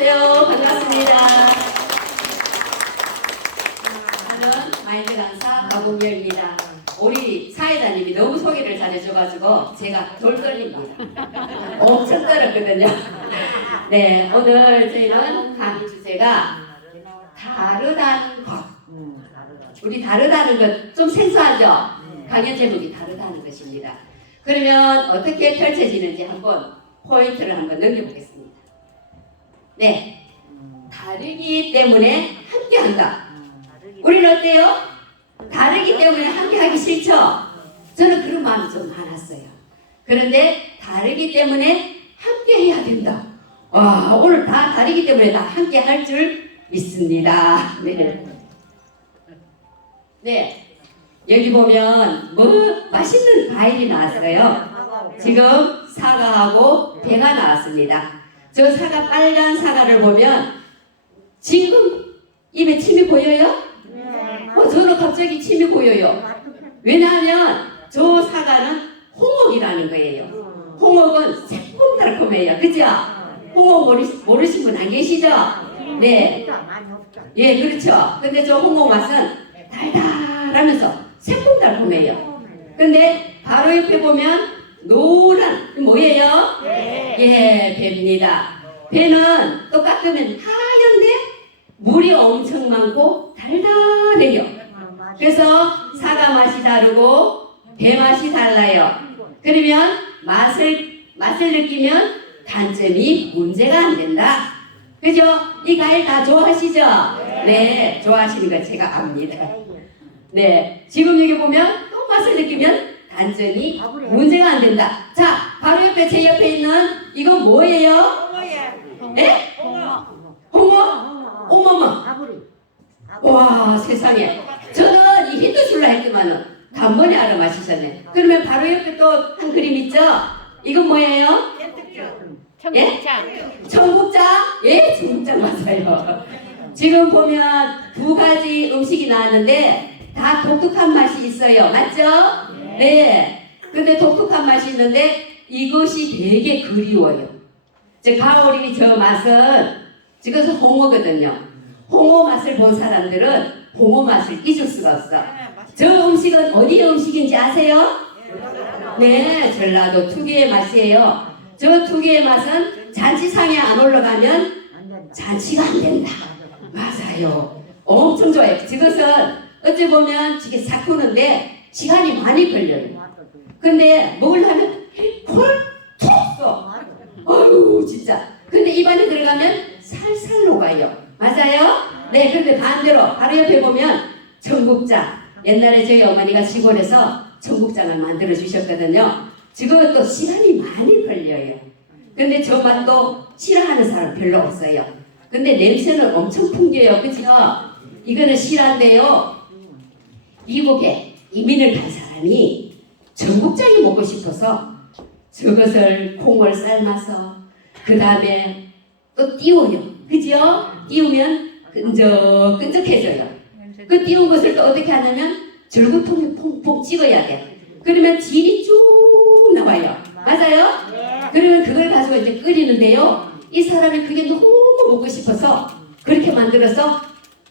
안녕하세요. 반갑습니다. 저는 마인드 강사 박은별입니다. 우리 사회자님이 너무 소개를 잘해줘가지고 제가 돌 떨립니다. 엄청 떨었거든요. 네, 오늘 저희는 강의 주제가 다르다는 것. 우리 다르다는 것 좀 생소하죠? 강연 제목이 다르다는 것입니다. 그러면 어떻게 펼쳐지는지 한번 포인트를 한번 넘겨보겠습니다. 네, 다르기 때문에 함께한다. 우리는 어때요? 다르기 때문에 함께하기 싫죠? 저는 그런 마음이 좀 많았어요. 그런데 다르기 때문에 함께해야 된다. 와, 오늘 다 다르기 때문에 다 함께할 줄 믿습니다. 네. 네, 여기 보면 뭐 맛있는 과일이 나왔어요. 지금 사과하고 배가 나왔습니다. 저 사과, 빨간 사과를 보면 지금 입에 침이 고여요? 저는 갑자기 침이 고여요. 왜냐하면 저 사과는 홍옥이라는 거예요. 홍옥은 새콤달콤해요. 그죠? 홍옥 모르신 분 안 계시죠? 네. 예, 그렇죠. 근데 저 홍옥 맛은 달달하면서 새콤달콤해요. 근데 바로 옆에 보면 노란, 뭐예요? 예, 배입니다. 배는 또 깎으면 하얀데 물이 엄청 많고 달달해요. 그래서 사과 맛이 다르고 배 맛이 달라요. 그러면 맛을 느끼면 단점이 문제가 안 된다. 그죠? 이 과일 다 좋아하시죠? 네, 좋아하시는 거 제가 압니다. 네, 지금 여기 보면 또 맛을 느끼면 단점이 문제가 안 된다. 자, 바로 옆에 제 옆에 있는 이건 뭐예요? 예? 홍어? 어머머. 와, 세상에. 저는 이 힌트 줄라 했더만은 단번에 알아마시셨네. 그러면 바로 옆에 또 한 그림 있죠? 이건 뭐예요? 청국장. 청국장? 예, 청국장 맞아요. 지금 보면 두 가지 음식이 나왔는데 다 독특한 맛이 있어요. 맞죠? 네. 근데 독특한 맛이 있는데 이것이 되게 그리워요. 가오리 저 맛은 지금 홍어거든요. 홍어 맛을 본 사람들은 홍어 맛을 잊을 수가 없어. 저 음식은 어디 음식인지 아세요? 네, 전라도 특유의 맛이에요. 저 특유의 맛은 잔치상에 안 올라가면 잔치가 안 된다. 맞아요. 엄청 좋아요. 이것은 어찌 보면 이게 사쿠는데 시간이 많이 걸려요. 근데 먹으려면 콜 톡! 어휴, 진짜. 근데 입안에 들어가면 살살 녹아요. 맞아요? 네, 근데 반대로 바로 옆에 보면 청국장. 옛날에 저희 어머니가 시골에서 청국장을 만들어 주셨거든요. 지금 또 시간이 많이 걸려요. 근데 저 맛도 싫어하는 사람 별로 없어요. 근데 냄새는 엄청 풍겨요. 그죠? 이거는 실한데요. 미국에 이민을 간 사람이 청국장이 먹고 싶어서 저것을 콩을 삶아서 그 다음에 또 띄워요. 그죠? 띄우면 끈적끈적해져요. 그 띄운 것을 또 어떻게 하냐면 절구통에 퐁퐁 찍어야 돼. 그러면 질이 쭉 나와요. 맞아요? 그러면 그걸 가지고 이제 끓이는데요. 이 사람이 그게 너무 먹고 싶어서 그렇게 만들어서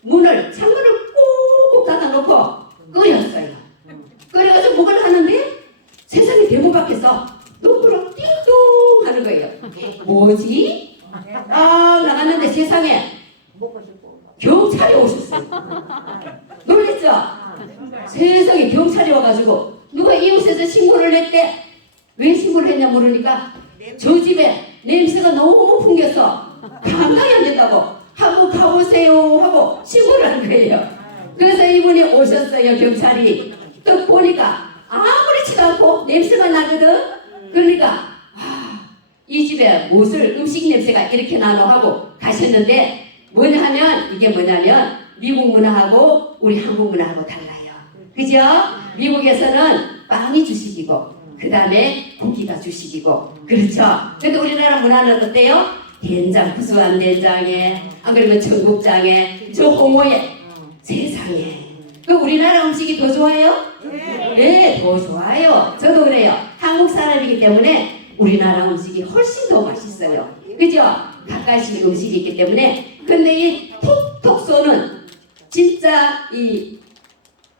창문을 꾹꾹 닫아놓고 끓였어요. 끓여가지고 뭐를 하는데 세상에 대문 밖에서 눈으로 띵동 하는 거예요. 뭐지? 나갔는데 세상에 경찰이 오셨어요. 놀랬죠? 세상에 경찰이 와가지고 누가 이웃에서 신고를 했대. 왜 신고를 했냐 물으니까 저 집에 냄새가 너무 풍겨서 감당이 안 된다고 한번 가보세요 하고 신고를 한 거예요. 그래서 이분이 오셨어요. 경찰이 또 보니까 아무렇지도 않고 냄새가 나거든. 그러니까 이 집에 무엇을 음식 냄새가 이렇게 나노 하고 가셨는데 이게 뭐냐면 미국 문화하고 우리 한국 문화하고 달라요. 그죠? 미국에서는 빵이 주식이고 그 다음에 고기가 주식이고 그렇죠? 근데 우리나라 문화는 어때요? 된장, 구수한 된장에 안 그러면 청국장에 저 홍어에 세상에 그 우리나라 음식이 더 좋아요? 네, 더 좋아요. 저도 그래요. 한국 사람이기 때문에 우리나라 음식이 훨씬 더 맛있어요. 그죠? 가까이씩 음식이 있기 때문에. 근데 이 톡톡 쏘는 진짜 이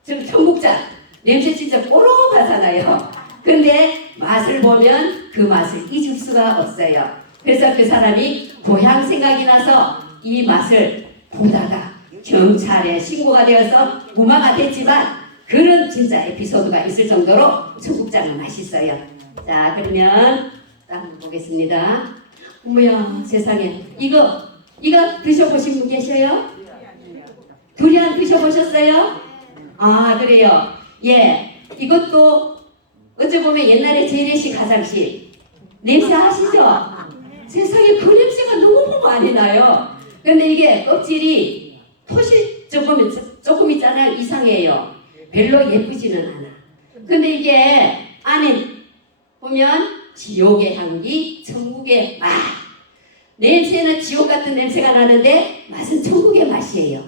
청국장 냄새 진짜 꼬록하잖아요. 근데 맛을 보면 그 맛을 잊을 수가 없어요. 그래서 그 사람이 고향 생각이 나서 이 맛을 보다가 경찰에 신고가 되어서 무마가 됐지만 그런 진짜 에피소드가 있을 정도로 청국장은 맛있어요. 자, 그러면 딱 한번 보겠습니다. 어머야 세상에, 이거 드셔보신 분 계셔요? 두리안 드셔보셨어요? 아, 그래요. 예, 이것도 어찌 보면 옛날에 재래식 가장식 냄새 아시죠? 세상에 그 냄새가 너무 많이 나요. 근데 이게 껍질이 토실 조금 있잖아요. 이상해요. 별로 예쁘지는 않아. 근데 이게 안에 보면 지옥의 향기, 천국의 맛. 냄새는 지옥 같은 냄새가 나는데 맛은 천국의 맛이에요.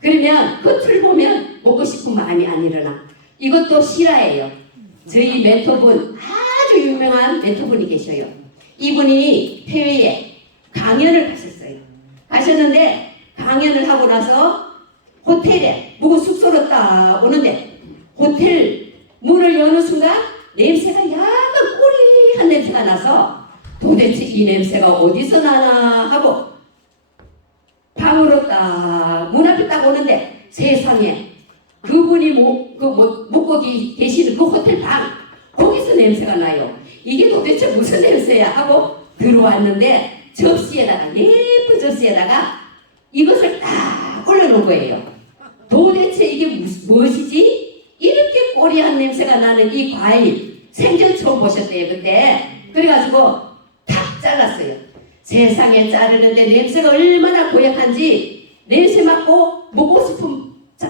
그러면 겉을 보면 먹고 싶은 마음이 안 일어나. 이것도 실화예요. 저희 멘토분, 아주 유명한 멘토분이 계셔요. 이분이 해외에 강연을 가셨어요. 가셨는데 강연을 하고 나서 호텔에 묵은 숙소로 딱 오는데 호텔 문을 여는 순간 냄새가 약간 꼬리한 냄새가 나서 도대체 이 냄새가 어디서 나나 하고 방으로 딱 문 앞에 딱 오는데 세상에 그분이 묵고 계시는 그 호텔 방 거기서 냄새가 나요. 이게 도대체 무슨 냄새야 하고 들어왔는데 접시에다가 예쁜 접시에다가 이것을 딱 올려놓은 거예요. 도대체 이게 무엇이지? 이렇게 꼬리한 냄새가 나는 이 과일 생전 처음 보셨대요 그때. 그래가지고 탁 잘랐어요. 세상에 자르는데 냄새가 얼마나 고약한지 냄새 맡고 먹고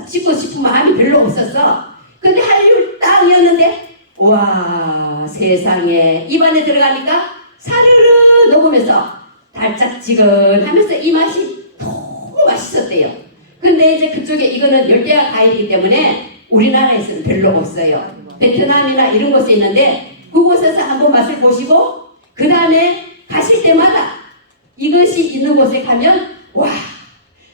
씹고 싶은 마음이 별로 없었어. 근데 한입을 딱 이었는데 와 세상에 입안에 들어가니까 사르르 녹으면서 달짝지근하면서 이 맛이 너무 맛있었대요. 근데 이제 그쪽에 이거는 열대야 과일이기 때문에 우리나라에서는 별로 없어요. 베트남이나 이런 곳에 있는데 그곳에서 한번 맛을 보시고 그 다음에 가실 때마다 이것이 있는 곳에 가면 와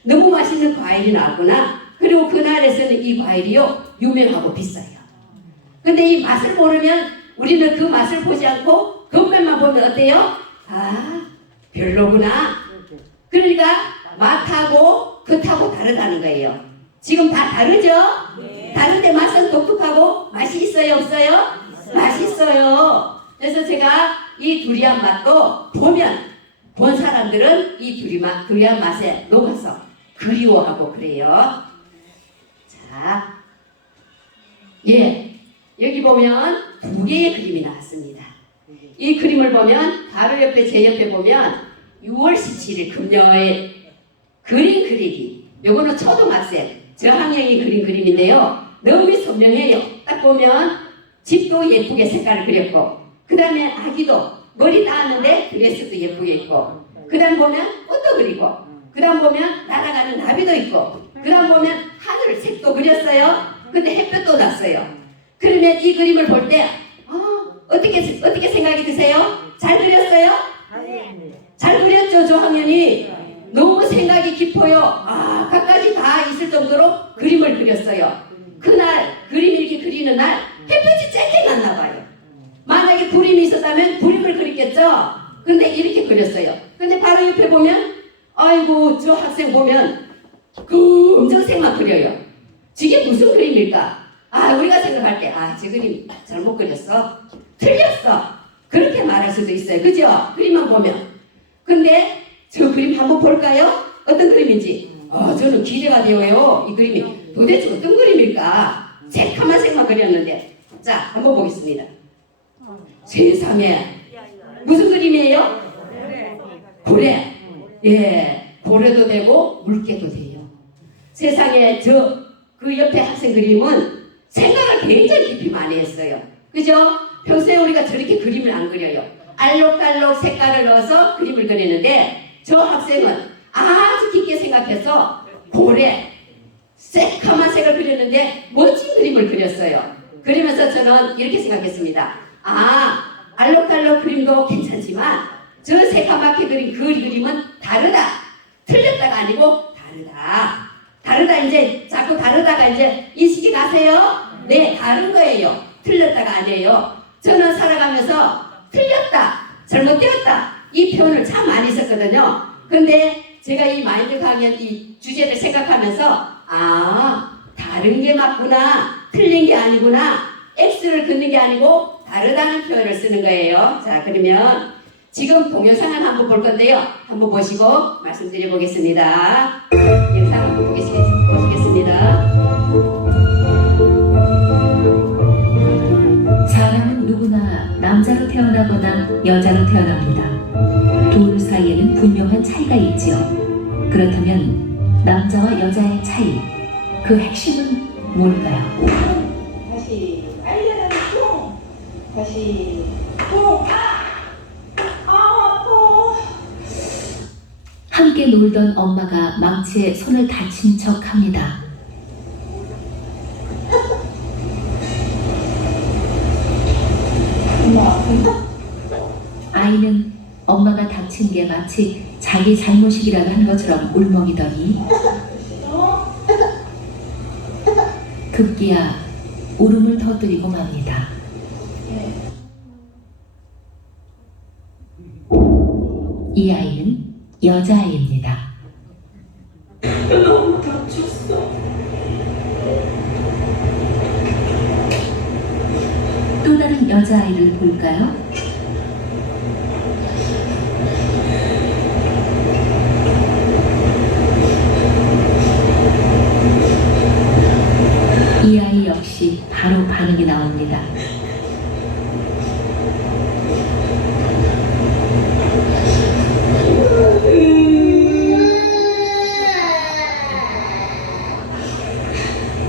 너무 맛있는 과일이 나왔구나. 그리고 그날에서는 이 과일이요 유명하고 비싸요. 근데 이 맛을 모르면 우리는 그 맛을 보지 않고 겉면만 보면 어때요? 아 별로구나. 그러니까 맛하고 겉하고 다르다는 거예요. 지금 다 다르죠? 네. 다른데 맛은 독특하고 맛이 있어요 없어요? 맛있어요. 그래서 제가 이 두리안 맛도 본 사람들은 이 두리안 맛에 녹아서 그리워하고 그래요. 자, 예, 여기 보면 두 개의 그림이 나왔습니다. 이 그림을 보면 바로 옆에 제 옆에 보면 6월 17일 금요일 그림 그리기. 요거는 초등학생 저학년이 그린 그림인데요. 너무 선명해요. 딱 보면 집도 예쁘게 색깔을 그렸고 그 다음에 아기도 머리 따았는데 드레스도 예쁘게 입고 그 다음 보면 꽃도 그리고 그 다음 보면 날아가는 나비도 있고 그 다음 보면 하늘 색도 그렸어요. 근데 햇볕도 났어요. 그러면 이 그림을 볼 때 어떻게 생각이 드세요? 잘 그렸어요? 잘 그렸죠 저학년이. 너무 생각이 깊어요. 각가지 다 있을 정도로 그림을 그렸어요. 그날 그림 이렇게 그리는 날 햇볕이 쨍쨍 났나 봐요. 만약에 구름이 있었다면 구름을 그렸겠죠. 근데 이렇게 그렸어요. 근데 바로 옆에 보면 아이고 저 학생 보면 검정색만 그려요. 저게 무슨 그림일까? 우리가 생각할 때 저 그림 잘못 그렸어. 틀렸어. 그렇게 말할 수도 있어요. 그죠? 그림만 보면. 근데 저 그림 한번 볼까요? 어떤 그림인지. 저는 기대가 되어요. 이 그림이 도대체 어떤 그림일까? 새카만 색만 그렸는데. 자, 한번 보겠습니다. 세상에 무슨 그림이에요? 고래. 예, 고래도 되고 물개도 돼요. 세상에 그 옆에 학생 그림은 생각을 굉장히 깊이 많이 했어요. 그죠? 평소에 우리가 저렇게 그림을 안 그려요. 알록달록 색깔을 넣어서 그림을 그리는데 저 학생은 아주 깊게 생각해서 고래, 새카만 색을 그렸는데 멋진 그림을 그렸어요. 그러면서 저는 이렇게 생각했습니다. 알록달록 그림도 괜찮지만 저 새까맣게 그린 그 그림은 다르다. 틀렸다가 아니고 다르다. 다르다 이제 자꾸 다르다가 이제 인식이 가세요? 네, 다른 거예요. 틀렸다가 아니에요. 저는 살아가면서 틀렸다, 잘못되었다 이 표현을 참 많이 썼거든요. 근데 제가 이 마인드 강연 이 주제를 생각하면서 다른 게 맞구나, 틀린 게 아니구나, X를 긋는 게 아니고 다르다는 표현을 쓰는 거예요. 자, 그러면 지금 동영상을 한번 볼 건데요. 한번 보시고 말씀드려 보겠습니다. 영상 한번 보시겠습니다. 사람은 누구나 남자로 태어나거나 여자로 태어납니다. 둘 사이에는 분명한 차이가 있지요. 그렇다면 남자와 여자의 차이, 그 핵심은 뭘까요? 다시 알려라 똥 다시 똥 함께 놀던 엄마가 망치에 손을 다친 척합니다. 아이는 엄마가 다친 게 마치 자기 잘못이라고 한 것처럼 울먹이더니 급기야 울음을 터뜨리고 맙니다. 이 아이는 여자아이입니다. 너무 다쳤어. 또 다른 여자아이를 볼까요? 이 아이 역시 바로 반응이 나옵니다.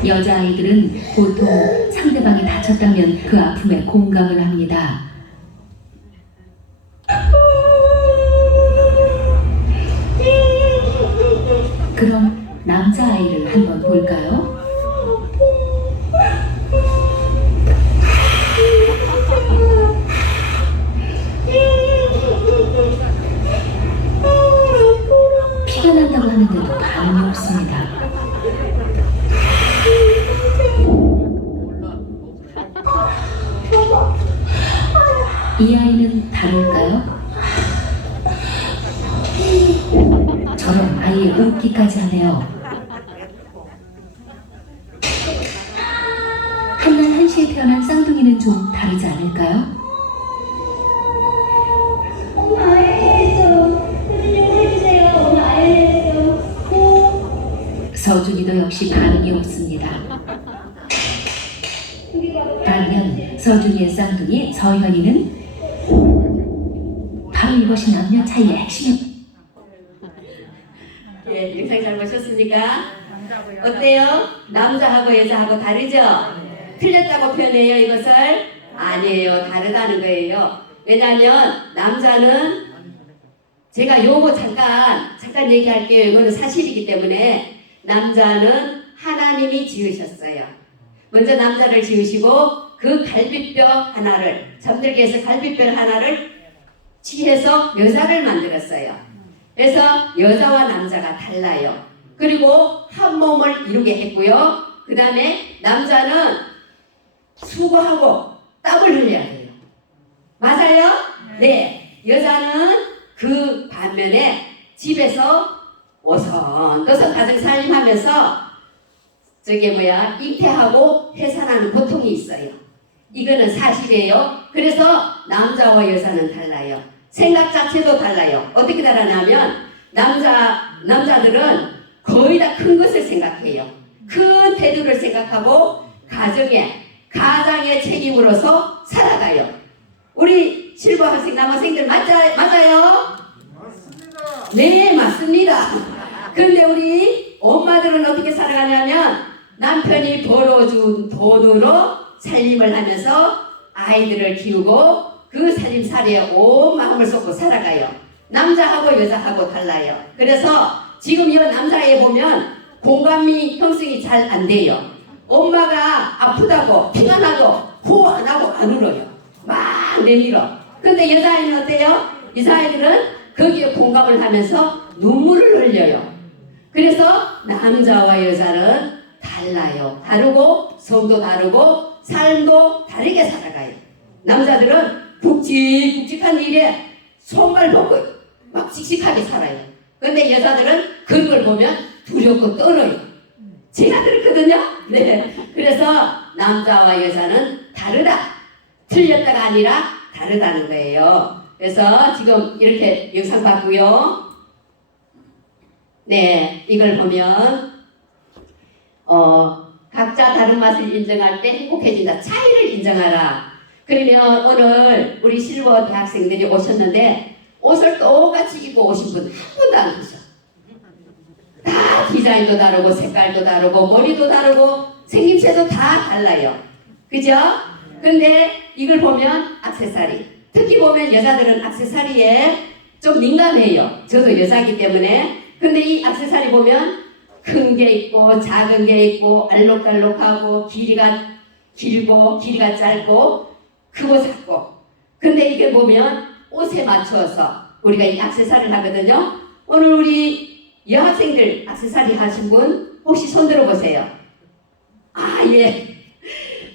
여자아이들은 보통 상대방이 다쳤다면 그 아픔에 공감을 합니다. 그럼 남자아이를 한번 볼까요? 피가 난다고 하는데도 반응이 없습니다. 이 아이는 다를까요? 저런 아이의 웃기까지 하네요. 한날 한시에 태어난 쌍둥이는 좀 다르지 않을까요? 엄마 알겠어. 좀 해주세요. 엄마 알겠어. 서준이도 역시 반응이 없습니다. 반면 서준이의 쌍둥이 서현이는 바로 이것이 남녀 차이의 핵심입니다. 예, 영상 잘 보셨습니까? 어때요? 남자하고 여자하고 다르죠? 틀렸다고 표현해요, 이것을? 아니에요. 다르다는 거예요. 왜냐하면 남자는 제가 요거 잠깐 얘기할게요. 이거는 사실이기 때문에 남자는 하나님이 지으셨어요. 먼저 남자를 지으시고 그 갈비뼈 하나를 잠들게 해서 갈비뼈 하나를 취해서 여자를 만들었어요. 그래서 여자와 남자가 달라요. 그리고 한 몸을 이루게 했고요. 그 다음에 남자는 수고하고 땀을 흘려야 돼요. 맞아요? 네. 여자는 그 반면에 집에서 오선도선 가정 살림하면서 잉태하고 해산하는 고통이 있어요. 이거는 사실이에요. 그래서 남자와 여자는 달라요. 생각 자체도 달라요. 어떻게 달라냐면 남자들은 거의 다 큰 것을 생각해요. 큰 태도를 생각하고 가장의 책임으로서 살아가요. 우리 실버 학생 남학생들 맞아요? 맞습니다. 네, 맞습니다. 근데 우리 엄마들은 어떻게 살아가냐면 남편이 벌어준 돈으로 살림을 하면서 아이들을 키우고 그 살림살이에 온 마음을 쏟고 살아가요. 남자하고 여자하고 달라요. 그래서 지금 이 남자애 보면 공감이 형성이 잘 안 돼요. 엄마가 아프다고 피가 나도 호 안 하고 안 울어요. 막 내밀어. 근데 여자아이는 어때요? 이사회들은 거기에 공감을 하면서 눈물을 흘려요. 그래서 남자와 여자는 달라요. 다르고 성도 다르고 삶도 다르게 살아가요. 남자들은 굵직굵직한 일에 손발 벗고 막 씩씩하게 살아요. 근데 여자들은 그런 걸 보면 두렵고 떨어요. 제가 그렇거든요. 네. 그래서 남자와 여자는 다르다. 틀렸다가 아니라 다르다는 거예요. 그래서 지금 이렇게 영상 봤고요. 네, 이걸 보면 각자 다른 맛을 인정할 때 행복해진다. 차이를 인정하라. 그러면 오늘 우리 실버 대학생들이 오셨는데 옷을 똑같이 입고 오신 분 한 분도 안 계셔. 다 디자인도 다르고 색깔도 다르고 머리도 다르고 생김새도 다 달라요. 그죠? 근데 이걸 보면 액세서리. 특히 보면 여자들은 액세서리에 좀 민감해요. 저도 여자이기 때문에. 근데 이 액세서리 보면 큰 게 있고 작은 게 있고 알록달록하고 길이가 길고 길이가 짧고 크고 작고. 근데 이게 보면 옷에 맞춰서 우리가 이 액세서리를 하거든요. 오늘 우리 여학생들 액세서리 하신 분 혹시 손 들어보세요. 아, 예.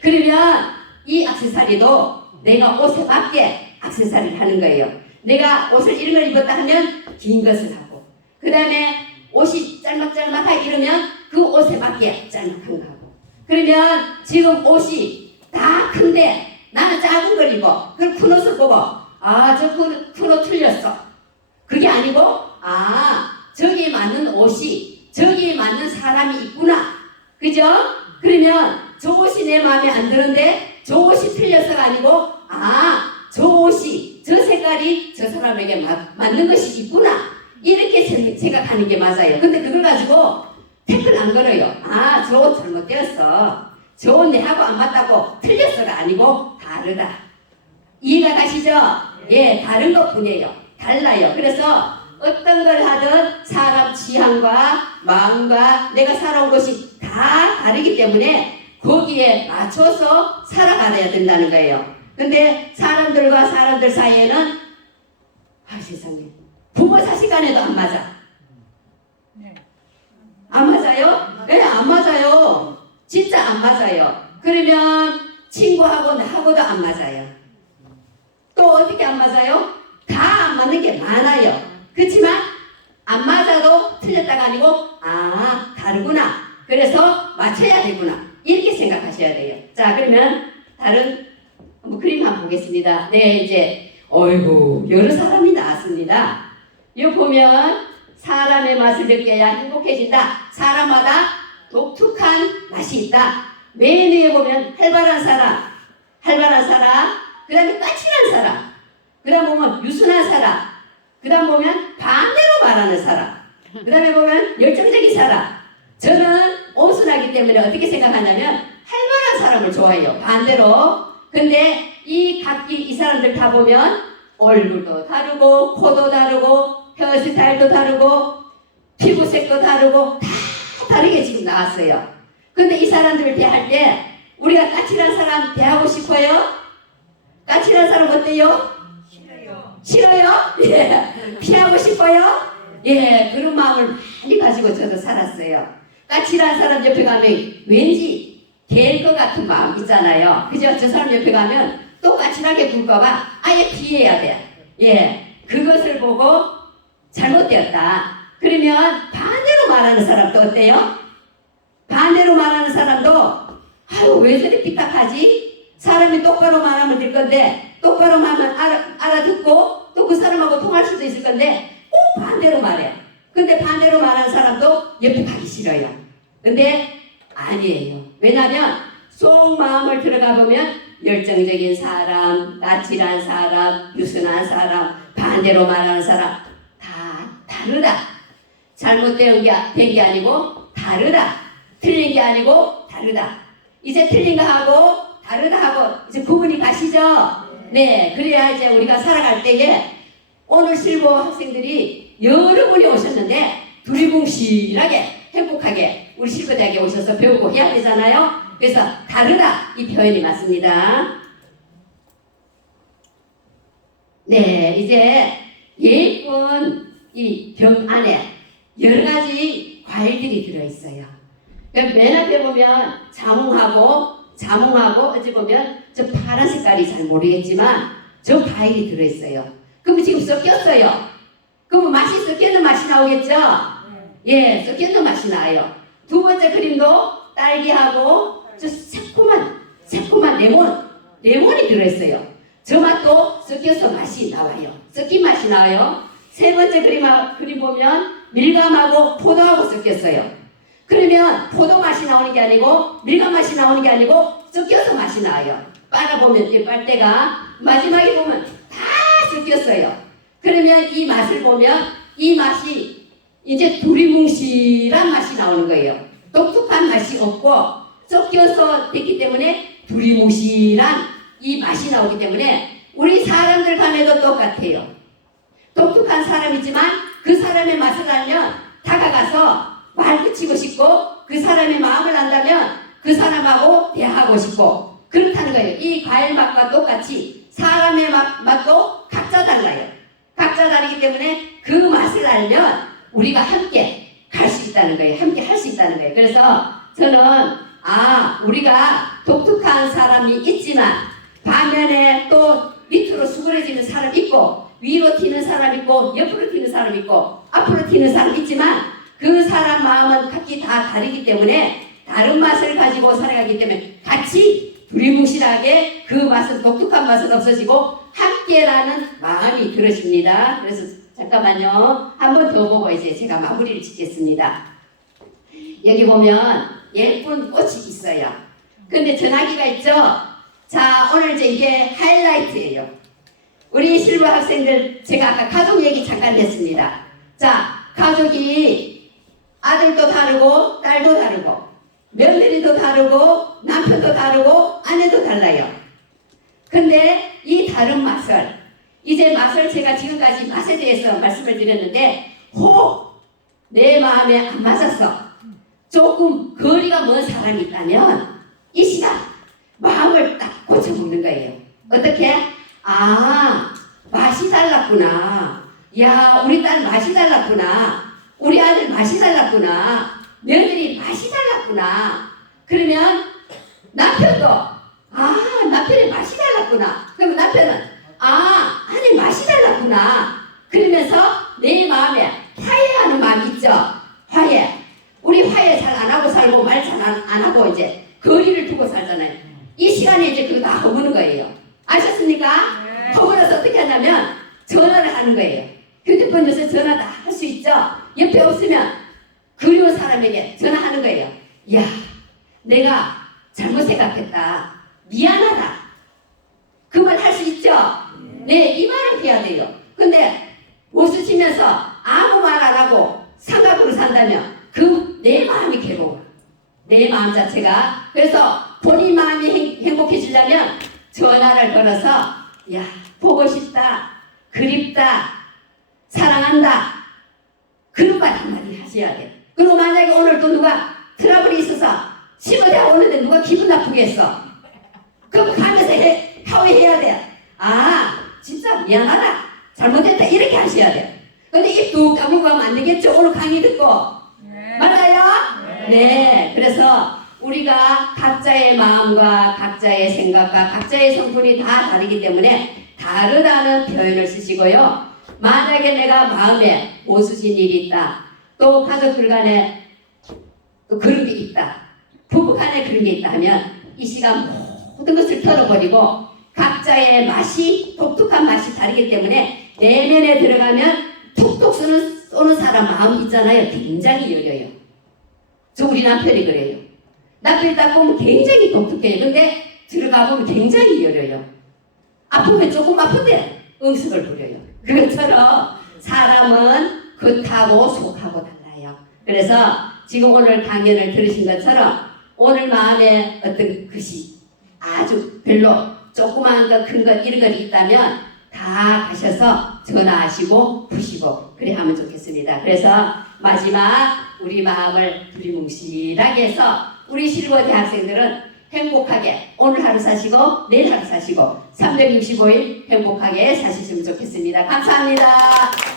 그러면 이 액세서리도 내가 옷에 맞게 액세서리를 하는 거예요. 내가 옷을 이런 걸 입었다 하면 긴 것을 하고, 그 다음에 옷이 짤막짤막하게 이러면 그 옷에 맞게 짤막한 거 하고. 그러면 지금 옷이 다 큰데 나는 작은 걸 입어. 그럼 큰 옷을 보고 아, 저 큰 옷 틀렸어. 그게 아니고 아, 저기에 맞는 옷이 저기에 맞는 사람이 있구나. 그죠? 그러면 저 옷이 내 마음에 안 드는데 저 옷이 틀려서가 아니고 아, 저 옷이 저 색깔이 저 사람에게 맞는 것이 있구나. 이렇게 생각하는 게 맞아요. 근데 그걸 가지고 태클 안 걸어요. 아, 저 옷 잘못되었어. 저 옷 내하고 안 맞다고 틀렸어가 아니고 다르다. 이해가 가시죠? 예, 다른 것 뿐이에요. 달라요. 그래서 어떤 걸 하든 사람 취향과 마음과 내가 살아온 것이 다 다르기 때문에 거기에 맞춰서 살아가야 된다는 거예요. 근데 사람들과 사람들 사이에는 아, 세상에 부모 자식간에도 안 맞아. 안 맞아요? 네, 안 맞아요. 진짜 안 맞아요. 그러면 친구하고 나하고도 안 맞아요. 또 어떻게 안 맞아요? 다 안 맞는 게 많아요. 그렇지만 안 맞아도 틀렸다가 아니고 아, 다르구나. 그래서 맞춰야 되구나. 이렇게 생각하셔야 돼요. 자, 그러면 다른 그림 한번 보겠습니다. 네, 이제 어이구 여러 사람이 나왔습니다. 여기 보면 사람의 맛을 느껴야 행복해진다. 사람마다 독특한 맛이 있다. 맨 위에 보면 활발한 사람, 그 다음에 까칠한 사람, 그 다음 보면 유순한 사람, 그 다음 보면 반대로 말하는 사람, 그 다음에 보면 열정적인 사람. 저는 온순하기 때문에 어떻게 생각하냐면 활발한 사람을 좋아해요. 반대로. 근데 이 각기 이 사람들 다 보면 얼굴도 다르고 코도 다르고 헤어스타일도 다르고 피부색도 다르고 다 다르게 지금 나왔어요. 근데 이 사람들을 대할 때 우리가 까칠한 사람 대하고 싶어요? 까칠한 사람 어때요? 싫어요? 예. 피하고 싶어요? 예. 그런 마음을 많이 가지고 저도 살았어요. 까칠한 사람 옆에 가면 왠지 될 것 같은 마음 있잖아요. 그죠? 저 사람 옆에 가면 또 까칠하게 굴까봐 아예 피해야 돼. 예. 그것을 보고 잘못되었다. 그러면 반대로 말하는 사람도 어때요? 반대로 말하는 사람도 아유 왜 저리 삐딱하지? 사람이 똑바로 말하면 될 건데 똑바로 말하면 알아듣고 또 그 사람하고 통할 수도 있을 건데 꼭 반대로 말해. 근데 반대로 말하는 사람도 옆에 가기 싫어요. 근데 아니에요. 왜냐하면 속 마음을 들어가 보면 열정적인 사람, 까칠한 사람, 유순한 사람, 반대로 말하는 사람 다 다르다. 잘못된 게 아니고 다르다. 틀린 게 아니고 다르다. 이제 틀린 거 하고 다르다 하고 이제 구분이 가시죠? 네. 그래야 이제 우리가 살아갈 때에 오늘 실버 학생들이 여러 분이 오셨는데 두리뭉실하게 행복하게 우리 실버대학에 오셔서 배우고 해야 되잖아요. 그래서 다르다 이 표현이 맞습니다. 네. 이제 예쁜 이 병 안에 여러 가지 과일들이 들어있어요. 맨 앞에 보면 자몽하고 어찌 보면 저 파란 색깔이 잘 모르겠지만 저 과일이 들어있어요. 그럼 지금 섞였어요. 그럼 맛이 섞이는 맛이 나오겠죠? 예, 섞이는 맛이 나요. 두 번째 그림도 딸기하고 저 새콤한 레몬이 들어있어요. 저 맛도 섞여서 맛이 나와요. 섞인 맛이 나와요. 세 번째 그림 보면 밀감하고 포도하고 섞였어요. 그러면 포도 맛이 나오는 게 아니고 밀감 맛이 나오는 게 아니고 섞여서 맛이 나요. 빨아보면 이 빨대가 마지막에 보면 다 섞였어요. 그러면 이 맛을 보면 이 맛이 이제 두리뭉실한 맛이 나오는 거예요. 독특한 맛이 없고 섞여서 됐기 때문에 두리뭉실한 이 맛이 나오기 때문에 우리 사람들 간에도 똑같아요. 독특한 사람이지만 그 사람의 맛을 알면 다가가서 말 붙이고 싶고 그 사람의 마음을 안다면 그 사람하고 대화하고 싶고 그렇다는 거예요. 이 과일 맛과 똑같이 사람의 맛도 각자 달라요. 각자 다르기 때문에 그 맛을 알면 우리가 함께 갈 수 있다는 거예요. 함께 할 수 있다는 거예요. 그래서 저는 우리가 독특한 사람이 있지만 반면에 또 밑으로 수그러지는 사람 있고 위로 튀는 사람 있고 옆으로 튀는 사람 있고 앞으로 튀는 사람 있지만 그 사람 마음은 각기 다 다르기 때문에 다른 맛을 가지고 살아가기 때문에 같이 두리뭉실하게 그 맛은 독특한 맛은 없어지고 함께라는 마음이 들어집니다. 그래서 잠깐만요. 한 번 더 보고 이제 제가 마무리를 짓겠습니다. 여기 보면 예쁜 꽃이 있어요. 근데 전화기가 있죠? 자, 오늘 이게 하이라이트예요. 우리 실버 학생들 제가 아까 가족 얘기 잠깐 했습니다. 자, 가족이 아들도 다르고 딸도 다르고 며느리도 다르고 남편도 다르고 아내도 달라요. 근데 이 다른 맛을 제가 지금까지 맛에 대해서 말씀을 드렸는데 혹 내 마음에 안 맞아서 조금 거리가 먼 사람이 있다면 이 시간 마음을 딱 고쳐먹는 거예요. 어떻게? 맛이 달랐구나. 야, 우리 딸 맛이 달랐구나. 우리 아들 맛이 달랐구나. 며느리 맛이 달랐구나. 그러면 남편도 남편의 맛이 달랐구나. 그러면 남편은 아내 맛이 달랐구나. 그러면서 내 마음에 화해하는 마음이 있죠. 화해. 우리 화해 잘 안 하고 살고 말 잘 안 하고 이제 거리를 두고 살잖아요. 이 시간에 이제 그거 다 허무는 거예요. 아셨습니까? 네. 허물어서 어떻게 하냐면 전화를 하는 거예요. 휴대폰 요새 전화 다 할 수 있죠. 옆에 없으면 그리운 사람에게 전화하는 거예요. 야, 내가 잘못 생각했다. 미안하다. 그 말 할 수 있죠? 네, 이 말을 해야 돼요. 근데 웃으시면서 아무 말 안 하고 생각으로 산다면 내 마음이 괴로워. 내 마음 자체가. 그래서 본인 마음이 행복해지려면 전화를 걸어서 야, 보고 싶다. 그립다. 사랑한다. 그런 말 한마디 하셔야 돼. 그리고 만약에 오늘 또 누가 트러블이 있어서 시골에 오는데 누가 기분 나쁘게 했어. 그럼 가면서 화해해야 돼. 진짜 미안하다. 잘못했다. 이렇게 하셔야 돼. 근데 입 뚝 까불고 하면 안 되겠죠? 오늘 강의 듣고. 네. 맞아요? 네. 그래서 우리가 각자의 마음과 각자의 생각과 각자의 성분이 다 다르기 때문에 다르다는 표현을 쓰시고요. 만약에 내가 마음에 오수진 일이 있다. 또 가족들 간에 또 그런 게 있다. 부부 간에 그런 게 있다 하면 이 시간 모든 것을 털어버리고 각자의 맛이 독특한 맛이 다르기 때문에 내면에 들어가면 툭툭 쏘는 사람 마음 있잖아요. 굉장히 여려요. 저 우리 남편이 그래요. 남편이 딱 보면 굉장히 독특해요. 근데 들어가 보면 굉장히 여려요. 아프면 조금 아픈데 응습을 부려요. 그것처럼 사람은 겉하고 속하고 달라요. 그래서 지금 오늘 강연을 들으신 것처럼 오늘 마음에 어떤 것이 아주 별로 조그마한 것, 큰 것, 이런 것이 있다면 다 가셔서 전화하시고 푸시고 그래 하면 좋겠습니다. 그래서 마지막 우리 마음을 두리뭉실하게 해서 우리 실버 대학생들은 행복하게 오늘 하루 사시고 내일 하루 사시고 365일 행복하게 사시면 좋겠습니다. 감사합니다.